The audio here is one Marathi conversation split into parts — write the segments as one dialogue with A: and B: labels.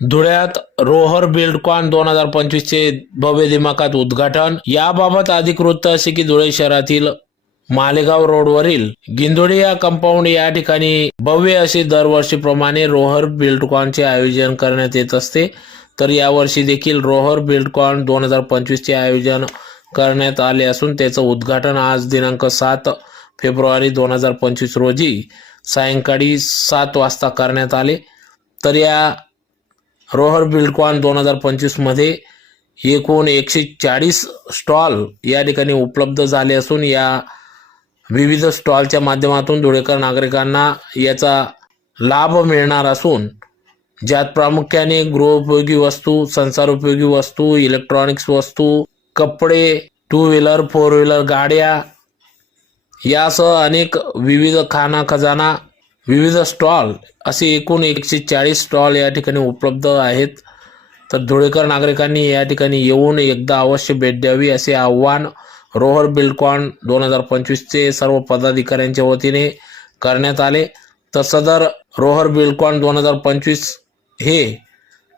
A: धुळ्यात रोहर बिल्डकॉन दोन हजार पंचवीसचे भव्य दिमाखात उद्घाटन. याबाबत अधिक वृत्त असे की धुळे शहरातील मालेगाव रोडवरील गिंदोळी या कंपाऊंड या ठिकाणी भव्य असे दरवर्षीप्रमाणे रोहर बिल्डकॉनचे आयोजन करण्यात येत असते. तर यावर्षी देखील रोहर बिल्डकॉन दोन हजार पंचवीसचे आयोजन करण्यात आले असून त्याचं उद्घाटन आज दिनांक सात फेब्रुवारी दोन हजार पंचवीस रोजी सायंकाळी सात वाजता करण्यात आले. तर या रोहर बिल्डकॉन दोन हजार पंचवीसमध्ये एकूण एकशे चाळीस स्टॉल या ठिकाणी उपलब्ध झाले असून या विविध स्टॉलच्या माध्यमातून धुळेकर नागरिकांना याचा लाभ मिळणार असून ज्यात प्रामुख्याने गृहोपयोगी वस्तू संसारोपयोगी वस्तू इलेक्ट्रॉनिक्स वस्तू कपडे टू व्हीलर फोर व्हीलर गाड्या यासह अनेक विविध खाना खजाना विविध स्टॉल असे एकूण एकशे चाळीस स्टॉल या ठिकाणी उपलब्ध आहेत. तर धुळेकर नागरिकांनी या ठिकाणी येऊन एकदा अवश्य भेट द्यावी असे आव्हान रोहर बिल्डकॉन दोन हजार पंचवीसचे सर्व पदाधिकाऱ्यांच्या वतीने करण्यात आले. तर सदर रोहर बिल्डकॉन दोन हजार पंचवीस हे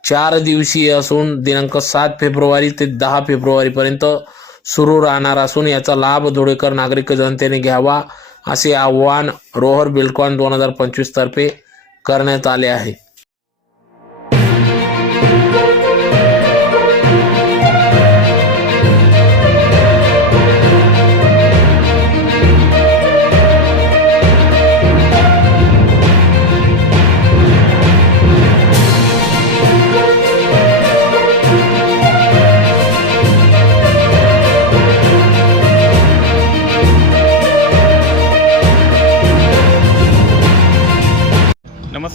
A: चार दिवसीय असून दिनांक सात फेब्रुवारी ते दहा फेब्रुवारीपर्यंत सुरू राहणार असून याचा लाभ धुळेकर नागरिक जनतेने घ्यावा. असे आव्हान रोहर बिल्डकॉन दोन हजार पंचवीस तर्फे करण्यात आले आहे.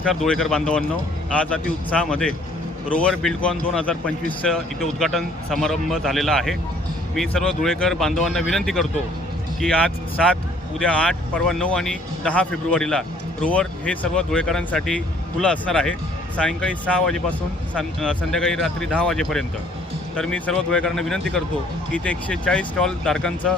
B: नमस्कार धुळेकर बांधवांनो. आज अति उत्साहामध्ये रोवर बिल्डकॉन दोन हजार पंचवीसचं इथे उद्घाटन समारंभ झालेला आहे. मी सर्व धुळेकर बांधवांना विनंती करतो की आज सात उद्या आठ परवा नऊ आणि दहा फेब्रुवारीला रोवर हे सर्व धुळेकरांसाठी खुलं असणार आहे. सायंकाळी सहा वाजेपासून सं संध्याकाळी रात्री दहा वाजेपर्यंत. तर मी सर्व धुळेकरांना विनंती करतो की इथे एकशे चाळीस स्टॉल धारकांचं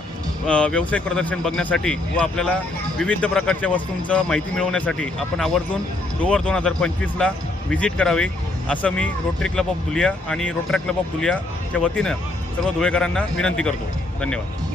B: व्यावसायिक प्रदर्शन बघण्यासाठी व आपल्याला विविध प्रकारच्या वस्तूंचं माहिती मिळवण्यासाठी आपण आवर्जून डोवर दोन हजार पंचवीसला व्हिजिट करावे असं मी रोटरी क्लब ऑफ दुलिया आणि रोटरा क्लब ऑफ दुलियाच्या वतीनं सर्व धुळेकरांना विनंती करतो. धन्यवाद.